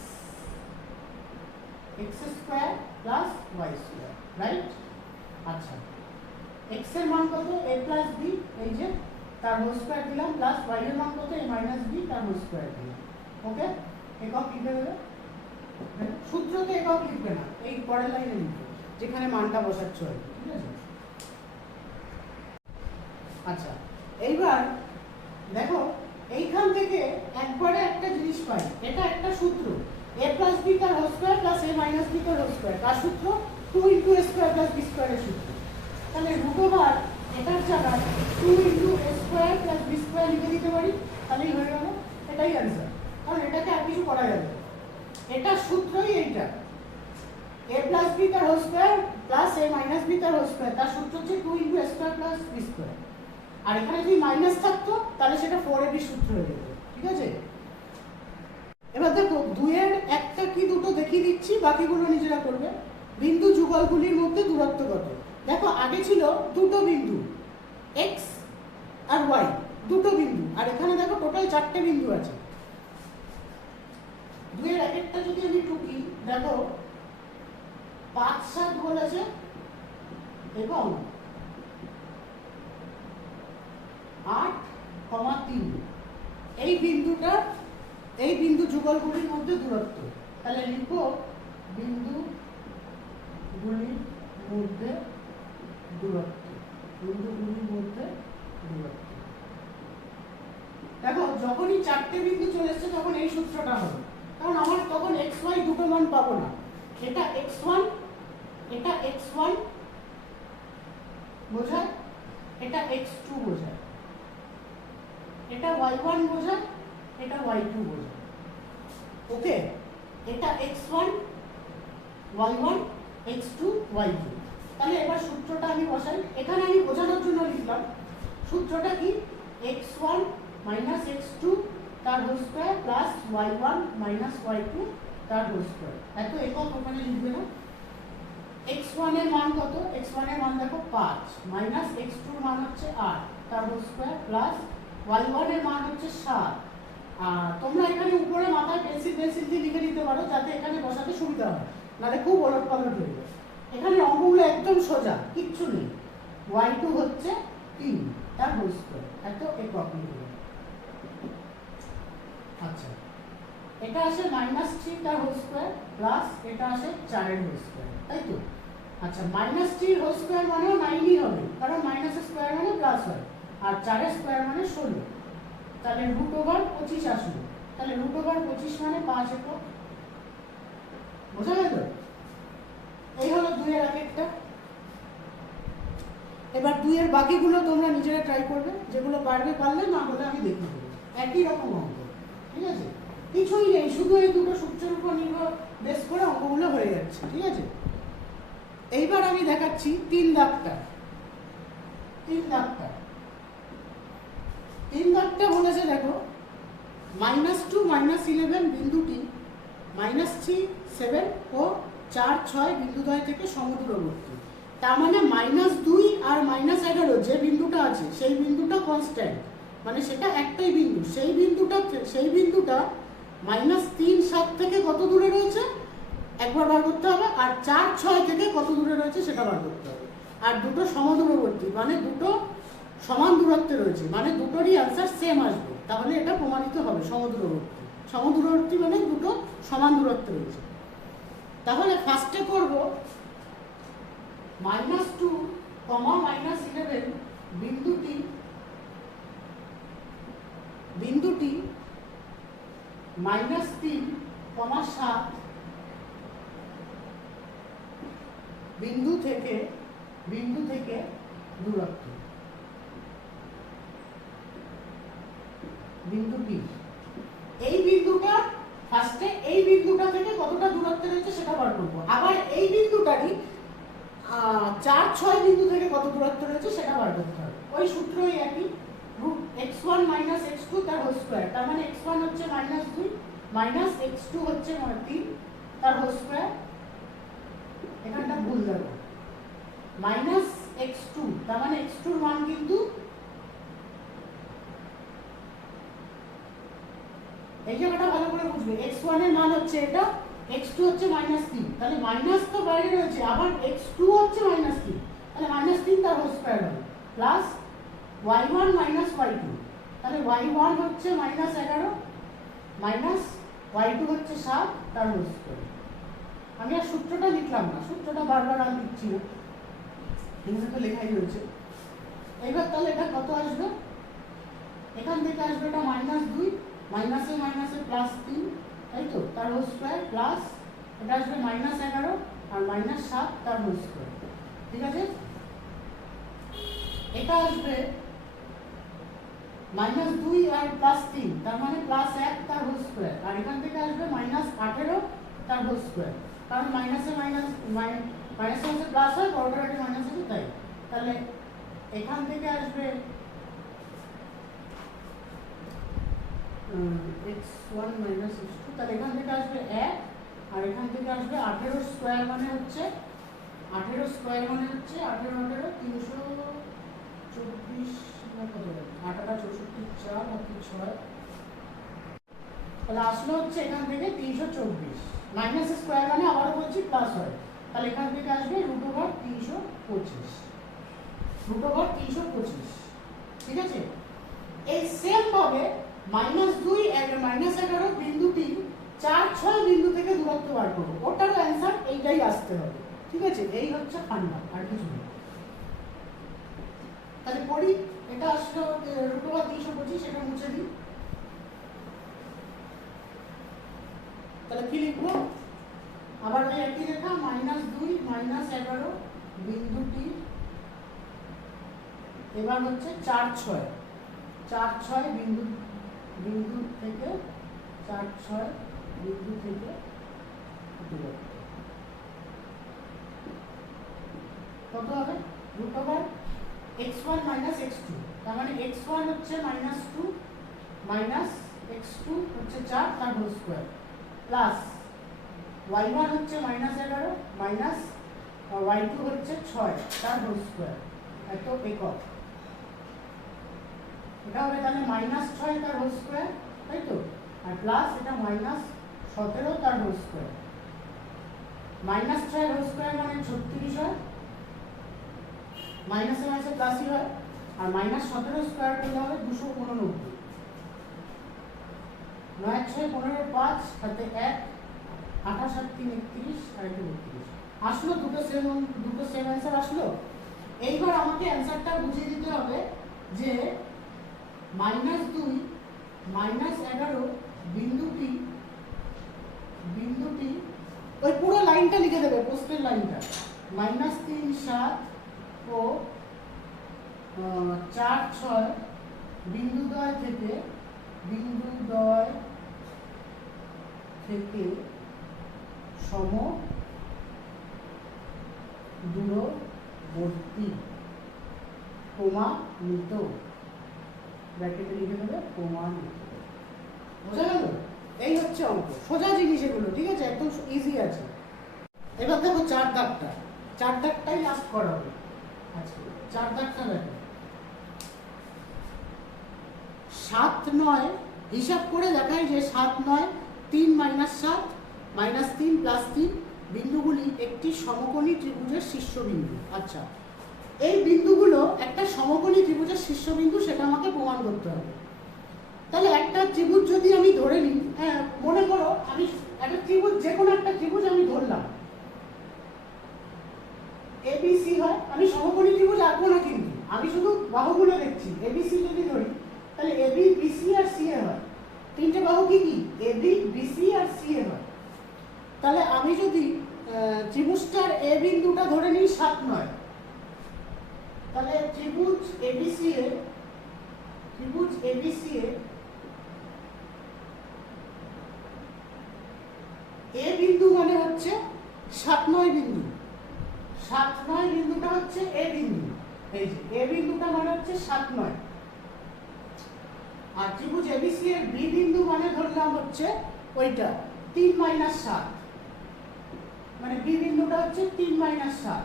square plus Y square, right? আচ্ছা, এক্স এর মান কত a প্লাস b, এই যে তার হোল স্কয়ার দিলাম, প্লাস y এর মান কত a মাইনাস b তার হোল স্কয়ার দিলাম। ওকে, একক লিখে দেবে। সূত্রতে একক লিখবে না, এই পরের লাইনে লিখবে যেখানে মানটা বসাচ্ছ আর কি, ঠিক আছে? আচ্ছা, এইবার দেখো এইখান থেকে একবারে একটা জিনিস পাই, এটা একটা সূত্র a প্লাস b তার whole square plus a minus b তার হোল স্কয়ার, কার সূত্র? 2 into a square plus b স্কয়ারের সূত্র। তাহলে রুট ওভার এটার জায়গায় 2 into a square plus b square লিখে দিতে পারি, তাহলেই হয়ে গেল। এটাই অ্যানসার, কারণ এটাকে আর কিছু করা যাবে না, এটা সূত্রই এইটা। a প্লাস b তার whole square plus a minus b তার হোল স্কয়ার, তার সূত্র হচ্ছে 2 into a square plus b square. আর এখানে যদি মাইনাস থাকতো তাহলে সেটা 4ab সূত্র হয়ে যেত, ঠিক আছে? এবার দেখো 2 এর একটা কি দুটো দেখিয়ে দিচ্ছি, বাকিগুলো নিজেরা করবে। বিন্দু যুগলগুলির মধ্যে দূরত্ব কত? দেখো আগে ছিল দুটো বিন্দু x আর y, দুটো বিন্দু, আর এখানে দেখো টোটাল 4টে বিন্দু আছে। 2 এর এক একটা যদি আমি টুকি, দেখো 5 7 বলেছে এবং 8,3 এই বিন্দু যুগলগুলির মধ্যে দূরত্ব। তাহলে লিখবো বিন্দুগুলির মধ্যে দূরত্ব। দেখো যখনই 4টে বিন্দু চলে এসছে তখন এই সূত্রটা হবে, কারণ আমার তখন x y দুটো মান পাবো না। এটা x1 বোঝায়, এটা x2 বোঝায়, এটা y1 বোঝায়, এটা y2 বোঝায়। ওকে, এটা x1 y1 x2 y2। তাহলে এবার সূত্রটা আমি বসাই, এখানে আমি বোঝানোর জন্য লিখলাম। সূত্রটা কি? x1 মাইনাস x2 তার whole square plus y1 minus y2 তার হোল স্কয়ার। এত একক ওখানে লিখবে না। x1 এর মান কত? x1 এর মান দেখো 5 মাইনাস x2 এর মান হচ্ছে 8 তার হোল স্কয়ার প্লাস y1 এর মান হচ্ছে 7। আর তোমরা এখানে উপরে মাথায় পেন্সিল দিয়ে লিখে দিতে পারো যাতে এখানে বসাতে সুবিধা হয়, নাহলে খুব ওলটপালট হয়ে যায়। এখানে অঙ্কগুলো একদম সোজা, কিচ্ছু নেই। y2 হচ্ছে 3 তার হোল স্কয়ার, এত একক লিখবে। আচ্ছা, এটা আসে -3 তার হোল স্কয়ার প্লাস এটা আসে 4 এর হোল স্কয়ার, তাই তো? আচ্ছা, -3 এর হোল স্কয়ার মানেও 9 ই হবে, কারণ মাইনাস স্কয়ার মানে প্লাস হয়, আর 4 এর স্কয়ার মানে 16। তাহলে √25 আসলো। তাহলে √25 মানে 5 একক। বোঝা গেল? এই হলো 2 এর আগেরটা। এবার 2 এর বাকিগুলো তোমরা নিজেরা ট্রাই করবে, যেগুলো পারবে পারলে, না হলে আমি দেখিয়ে দেবো। একই রকম অঙ্ক, ঠিক আছে? কিছুই নেই, শুধু এই দুটো সূত্রের উপর নির্ভর বেস করে অঙ্কগুলো হয়ে যাচ্ছে, ঠিক আছে? এইবার আমি দেখাচ্ছি 3 দাগটা। 3 দাগটা বলেছে, দেখো -2 -11 বিন্দুটি -3 7 ও 4 6 বিন্দুদ্বয় থেকে সমদূরবর্তী। তার মানে -2 আর -11 যে বিন্দুটা আছে সেই বিন্দুটা কনস্ট্যান্ট, মানে সেটা একটাই বিন্দু। সেই বিন্দুটা -3 7 থেকে কত দূরে রয়েছে একবার বার করতে হবে, আর 4 6 থেকে কত দূরে রয়েছে সেটা বার করতে হবে। আর দুটো সমদূরবর্তী মানে দুটো সমান দূরত্বে রয়েছে, মানে দুটোরই অ্যান্সার সেম আসবে, তাহলে এটা প্রমাণিত হবে সমদূরবর্তী। সমদূরবর্তী মানে দুটো সমান দূরত্বে রয়েছে। তাহলে ফার্স্টে করব -2, -11 বিন্দুটি -3, 7 বিন্দু থেকে দূরত্ব। বিন্দুটি, এই বিন্দুটা ফার্স্টে এই বিন্দুটা থেকে কতটা দূরত্বে রয়েছে সেটা বার করব। আবার এই বিন্দুটারই 4 6 বিন্দু থেকে কত দূরত্বে রয়েছে সেটা বার করতে হবে। ওই সূত্রই একই, x1 - x2 তার হোল স্কয়ার। তার মানে x1 হচ্ছে -2 x2 হচ্ছে 3 তার হোল স্কয়ার। এখানটা ভুল দেবো, -x2 তার মানে x2 এর মান কিন্তু এই জায়গাটা ভালো করে বুঝবে। x1 এর মান হচ্ছে এটা, x2 হচ্ছে -3, তাহলে মাইনাস তো বাইরে রয়েছে, আবার x2 হচ্ছে -3, তাহলে -3 তার হোল স্কয়ার হবে প্লাস y1 - y2, তাহলে y1 হচ্ছে -11 মাইনাস y2 হচ্ছে 7 তার হোল স্কয়ার। আমি আর সূত্রটা লিখলাম না, সূত্রটা বারবার আর লিখছি না, এখানে তো লেখাই রয়েছে। এইবার তাহলে এটা কত আসবে? এখান থেকে আসবে এটা -2, মাইনাসে মাইনাসে +3, তাই তো, তার হোল স্কয়ার প্লাস এটা আসবে -11 আর -7 তার হোল স্কয়ার, ঠিক আছে? এটা আসবে -2 আর +3 তার মানে +1 তার হোল স্কয়ার, আর এখান থেকে আসবে -18 তার হোল স্কয়ার, কারণ মাইনাসে মাইনাস মাইনাসে মাইনাসে প্লাস হয়, বড়টার আগে মাইনাস আছে তাই। তাহলে এখান থেকে আসবে x1 - x2, তাহলে এখান থেকে আসবে 1, আর এখান থেকে আসবে 18 স্কয়ার মানে হচ্ছে 18 স্কয়ার মানে হচ্ছে 18 18 324 না কত, 18 64 4 আর 6, তাহলে আসলে হচ্ছে এখান থেকে 324। মাইনাস স্কয়ার মানে আবারও বলছি প্লাস হয়, তাহলে এখান থেকে আসবে √325, ঠিক আছে? এই সেম ভাবে -2 আর -11 বিন্দুটি 4 6 বিন্দু থেকে দূরত্ব বার করব, ওটার অ্যানসার এইটাই আসতে হবে, ঠিক আছে? এই হচ্ছে ফান্ডা, আর কিছু না। তাহলে পড়ি, এটা আসলে √325, এটা মুছে দিই। তাহলে কি লিখবো? আবার ওই একই লেখা, -2 -11 বিন্দুটি, এবার হচ্ছে 4 6 বিন্দু থেকে 4 6 বিন্দু থেকে দূরত্ব কত হবে? √x1 - x2, তার মানে x1 হচ্ছে -2 মাইনাস x2 হচ্ছে 4 তার হোল স্কয়ার প্লাস y1 হচ্ছে -11 মাইনাস y2 হচ্ছে 6 তার হোল স্কয়ার, এত একক। এটা হবে তাহলে -6 তার হোল স্কয়ার, তাই তো, আর প্লাস এটা -17 তার হোল স্কয়ার। -6 হোল স্কয়ার মানে 36 হয়, মাইনাসে মাইনাসে প্লাসই হয়, আর -17 স্কয়ার করলে হবে 289। 9 6 15 5 সাথে 1 28 আর 3 31 আর 32 আসলো, দুটো সেম অ্যান্সার আসলো। এইবার আমাকে অ্যান্সারটা বুঝিয়ে দিতে হবে যে -2 -11 বিন্দুটি ওই পুরো লাইনটা লিখে দেবে, প্রশ্নের লাইনটা -3 7 ও 4 6 বিন্দুদ্বয় থেকে সম দূরবর্তী প্রমাণিত, ব্র্যাকেটে লিখে দেবে প্রমাণিত। বোঝা গেল? এই হচ্ছে অঙ্ক, সোজা জিনিস এগুলো, ঠিক আছে, একদম ইজি আছে। এবার দেখো 4 দাগটা, 4 দাগটাই লাস্ট করা হবে আজকে। 4 দাগটা দেখো, 7 9 হিসাব করে দেখায় যে 7 9 3 -7 -3 +3 বিন্দুগুলি একটি সমকোণী ত্রিভুজের শীর্ষবিন্দু। আচ্ছা, এই বিন্দুগুলো একটা সমকোণী ত্রিভুজের শীর্ষবিন্দু, সেটা আমাকে প্রমাণ করতে হবে। তাহলে একটা ত্রিভুজ যদি আমি ধরে নিই, হ্যাঁ মনে করো আমি একটা ত্রিভুজ, যে কোনো একটা ত্রিভুজ আমি ধরলাম ABC হয়, আমি সমকোণী ত্রিভুজ আঁকবো না, কিন্তু আমি শুধু বাহুগুলো দেখছি। ABC যদি ধরি তাহলে AB BC আর CA হয়, তিনটে বাহু কি কি AB BC আর CA হয়। তাহলে আমি যদি ত্রিভুজটার A বিন্দুটা ধরে নিই 7 9, তাহলে ত্রিভুজ ABC এর A বিন্দু মানে হচ্ছে 7 9 বিন্দু, 7 9 বিন্দুটা হচ্ছে A বিন্দু। এই যে A বিন্দুটা মানে হচ্ছে 7 9, আর ত্রিভুজ ABC এর B বিন্দু মানে ধরলাম হচ্ছে ওইটা 3 7, মানে B বিন্দুটা হচ্ছে 3 7,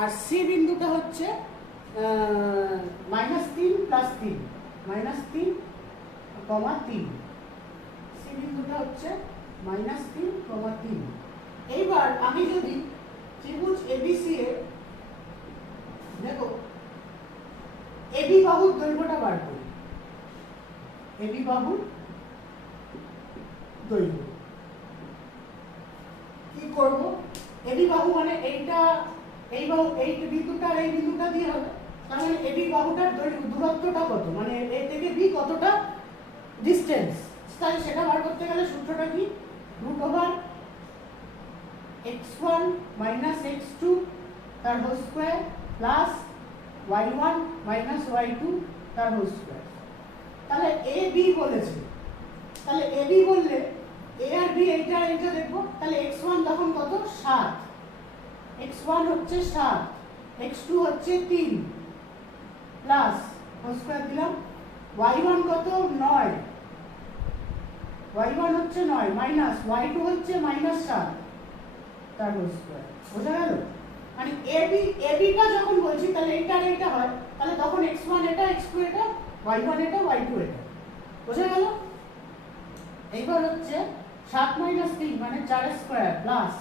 আর C বিন্দুটা হচ্ছে -3 + 3 -3, C বিন্দুটা হচ্ছে -3, 3। এইবার আমি যদি ত্রিভুজ ABC এর দেখো AB বাহুর দৈর্ঘ্যটা বার করি, AB বাহুর দৈর্ঘ্য কি করব? AB বাহু মানে এইটা, এই বাহু, এই বিন্দুটা আর এই বিন্দুটা দিয়ে হবে। তার মানে AB বাহুটার দূরত্বটা কত, মানে A থেকে B কতটা ডিসটেন্স, তাহলে সেটা বার করতে গেলে সূত্রটা কি? √x1 - x2 তার whole square plus y1 - y2 তার হোল স্কয়ার। তাহলে AB বলেছে, তাহলে AB বললে A আর B এইটা দেখবো। তাহলে x1 তখন কত? 7, x1 হচ্ছে 7, x2 হচ্ছে 3 প্লাস হোল স্কয়ার দিলাম, y1 কত? 9, y1 হচ্ছে 9 মাইনাস y2 হচ্ছে -7 তার হোল স্কয়ার। বোঝা গেল? মানে AB টা যখন বলছি তাহলে এইটা আর এইটা হয়, তাহলে তখন x1 এটা, x2 এটা, y1 এটা, y2 এটা। বোঝা গেল? এইবার হচ্ছে 7 - 3 মানে 4 স্কয়ার প্লাস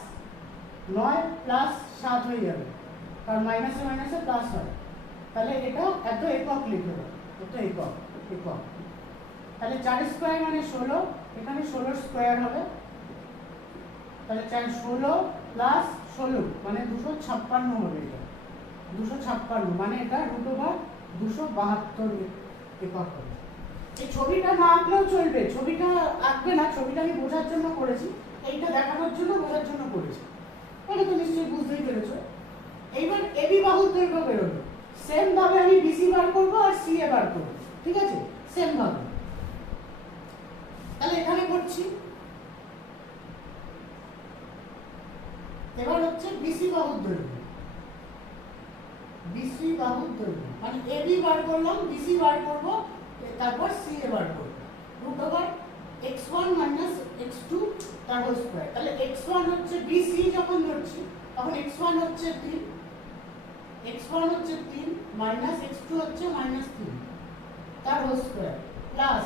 9 প্লাস 7 হয়ে যাবে, কারণ মাইনাসে মাইনাসে প্লাস হয়। তাহলে এটা এত একক লিখে দাও, এত একক। তাহলে 4 স্কয়ার মানে 16, এখানে 16 স্কয়ার হবে। তাহলে 16 প্লাস 16 মানে 256 হবে, এটা 256 মানে এটা √272 একক হবে। এই ছবিটা না আঁকলেও চলবে, ছবিটা আঁকবে না, ছবিটা আমি বোঝার জন্য করেছি, এইটা দেখানোর জন্য, বোঝার জন্য করেছি। এটা তো নিশ্চয়ই বুঝতেই পেরেছো। এইবার AB বাহুর দৈর্ঘ্য বেরোলো, সেম ভাবে আমি BC বার করব আর CA বার করব, ঠিক আছে, সেম ভাবে। তাহলে এখানে করছি, এবার হচ্ছে BC বাহুর দৈর্ঘ্য, মানে AB বার করলাম, BC বার করব, তারপর CA বার করব, √x1 - x2 তার হোল স্কয়ার। তাহলে x1 হচ্ছে BC যখন ধরছি তখন x1 হচ্ছে 3 মাইনাস x2 হচ্ছে -3 তার হোল স্কয়ার প্লাস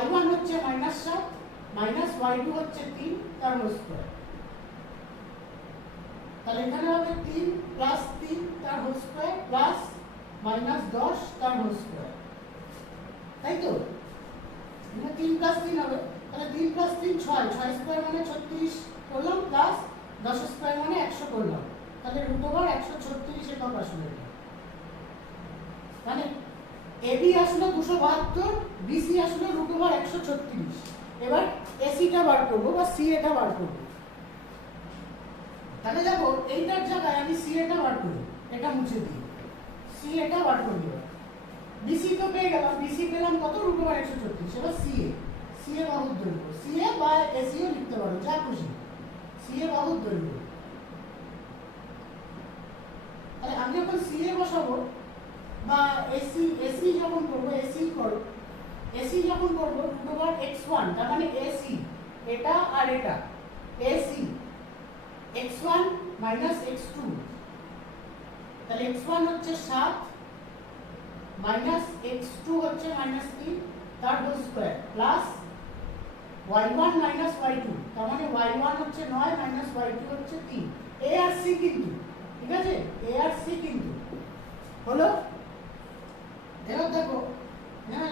y1 হচ্ছে -7 মাইনাস y2 হচ্ছে 3 তার হোল স্কয়ার। তাহলে এখানে হবে 3 + 3 তার হোল স্কয়ার প্লাস -10 তার হোল স্কয়ার। তাই তো? 3 প্লাস 3 হবে, তাহলে 3 প্লাস 3 6, 6 স্কোয়ার মানে 36 করলাম, প্লাস 10 স্কোয়ার মানে 100 করলাম, তাহলে রুট ওভার 136 একক আসলো এটা। মানে এবি আসলো 272, বিসি আসলো রুট ওভার 136। এবার এসিটা বার করবো বা সিএটা বার করবো। তাহলে দেখো এইটার জায়গায় আমি সিএটা বার করি, এটা মুছে দিই, সিএটা বার করে দেবো। বিসি তো পেয়ে গেলাম, বিসি পেলাম কত, রুট ওভার 136। এবার সিএ, সিএ বাহুর দৈর্ঘ্য, সিএ বা এসিও লিখতে পারো, যা খুশি, সিএ বাহুর দৈর্ঘ্য। তাহলে আমি যখন সিএ বসাবো বা এসি, এসি যখন করবো, এসি করো, এসি যখন করবো রুট ওভার x1, তার মানে এসি এটা আর এটা, এসি x1 মাইনাস x2, তাহলে x1 হচ্ছে 7 মাইনাস x2 হচ্ছে -3 তার whole square, plus y1 minus y2, তার মানে y1 হচ্ছে 9 মাইনাস y2 হচ্ছে 3। এ আর সি কিন্তু, ঠিক আছে, এ আর সি কিন্তু হলো। এবার দেখো হ্যাঁ,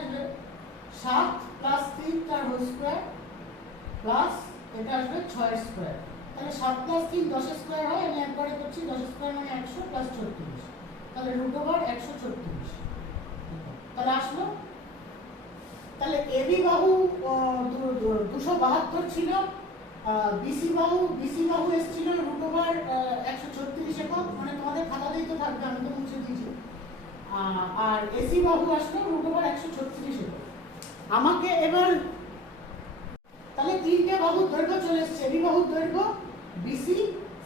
7 প্লাস 3 তার হোল স্কয়ার, প্লাস এটা আসবে 6 স্কয়ার, তাহলে 7 প্লাস 3 10 স্কয়ার হয়, আমি একবারে করছি, 10 স্কয়ার মানে 100 প্লাস 36, তাহলে রুট ওভার 136 তাহলে আসলো। তাহলে এবি বাহু 272 ছিল, বিসি বাহু এসেছিল রুট ওভার 136 একক, মানে তোমাদের খাতাতেই তো থাকবে, আমি তো মুছে দিয়েছি। আর এসি বাহু আসলো রুট ওভার 136 একক। আমাকে এবার তাহলে তিনটে বাহুর দৈর্ঘ্য চলে এসেছে, এবি বাহুর দৈর্ঘ্য, বিসি,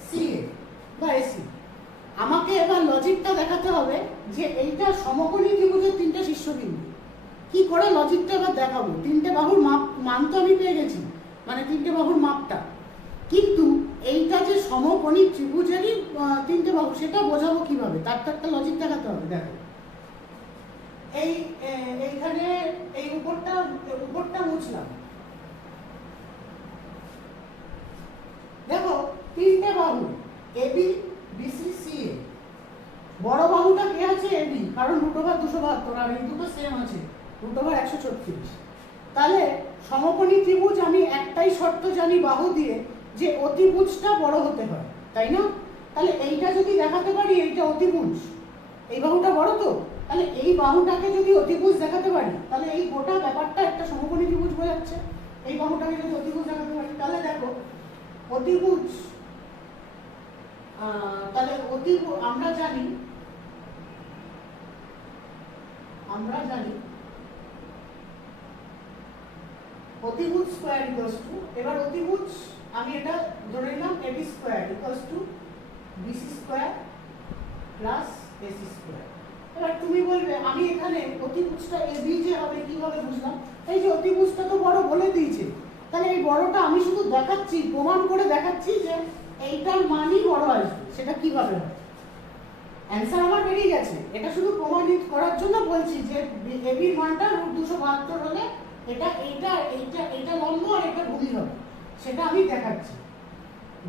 সিএ বা এসি। আমাকে এবার লজিকটা দেখাতে হবে যে এইটা সমকোণী ত্রিভুজের তিনটে শীর্ষবিন্দু। কি করে লজিকটা এবার দেখাবো? তিনটে বাহুর মান তো আমি পেয়ে গেছি, মানে তিনটে বাহুর মাপটা, কিন্তু এইটা যে সমকোণী ত্রিভুজেরই তিনটে বাহু, সেটা বোঝাবো কিভাবে, তার তো একটা লজিক দেখাতে হবে। দেখো এইখানে এই উপরটা মুছলাম, দেখো তিনটে বাহু এবি, বিসি, সিএ। বড় বাহুটা কে আছে? এবি, কারণ রুট ওভার 272 আর এই দুটো সেম আছে, রুট ওভার 136। তাহলে সমকোণী ত্রিভুজ আমি একটাই শর্ত জানি বাহু দিয়ে, যে অতিভুজটা বড় হতে হয়, তাই না? তাহলে এইটা যদি দেখাতে পারি এইটা অতিভুজ, এই বাহুটা বড় তো, তাহলে এই বাহুটাকে যদি অতিভুজ দেখাতে পারি, তাহলে এই গোটা ব্যাপারটা একটা সমকোণী ত্রিভুজ বোঝাচ্ছে। এই বাহুটাকে যদি অতিভুজ দেখাতে পারি, তাহলে দেখো অতিভুজ, তাহলে আমরা জানি অতিভুজ স্কয়ার ইকুয়ালস টু, এবার অতিভুজ আমি এটা ধরে নিলাম AB square equals to BC square plus AC square. এবার তুমি বলবে আমি এখানে অতিভুজটা এবি যে হবে কিভাবে বুঝলাম? এই যে অতিভুজটা তো বড় বলে দিয়েছে, তাহলে এই বড়টা আমি শুধু দেখাচ্ছি, প্রমাণ করে দেখাচ্ছি যে এইটার মানই বড় আসবে। সেটা কিভাবে হয়? অ্যান্সার আমার বেরিয়ে গেছে, এটা শুধু প্রমাণিত করার জন্য বলছি যে এবির মানটা রুট 272 হলে এটা লম্ব আর এটা ভূমি হবে, সেটা আমি দেখাচ্ছি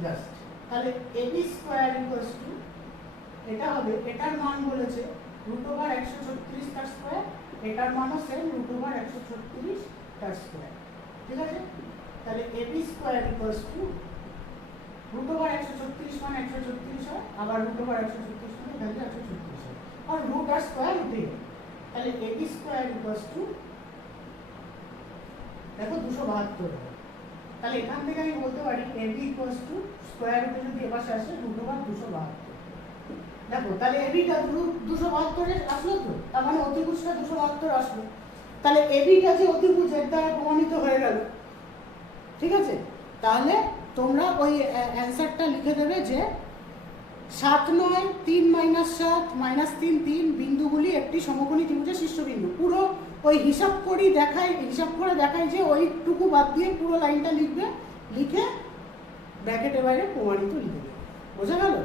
জাস্ট। তাহলে এবি স্কয়ার ইকুয়ালস টু, এটা হবে, এটার মান বলেছে রুট ওভার 136 তার স্কয়ার, এটার মানও সেম রুট ওভার 136 তার স্কয়ার, ঠিক আছে? তাহলে AB square equals to root over 136 মানে 136 হয়, আবার রুট ওভার 136 মানে ভ্যালু 136 হয়, আর রুট আর স্কয়ার উঠে গেল। তাহলে এবি স্কয়ার ইকুয়ালস টু দেখো 272 হয়। তাহলে এখান থেকে আমি বলতে পারি এবি ইকুয়ালস টু স্কয়ার রুটে যদি এপাশে আসে রুট ওভার 272। দেখো তাহলে এবিটা রুট 272 এর আসলো তো, তার মানে অতিভুজটা 272 আসলো। তাহলে এবিটা যে অতিভুজ এর দ্বারা প্রমাণিত হয়ে গেল, ঠিক আছে? তাহলে তোমরা ওই অ্যান্সারটা লিখে দেবে যে 7 9 3 -7 -3 3 বিন্দুগুলি একটি সমকোণী ত্রিভুজের শীর্ষবিন্দু। পুরো ওই হিসাব করে দেখাই যে ওইটুকু বাদ দিয়ে পুরো লাইনটা লিখবে, লিখে ব্র্যাকেটের বাইরে প্রমাণিত লিখে দেবে। বোঝা গেল?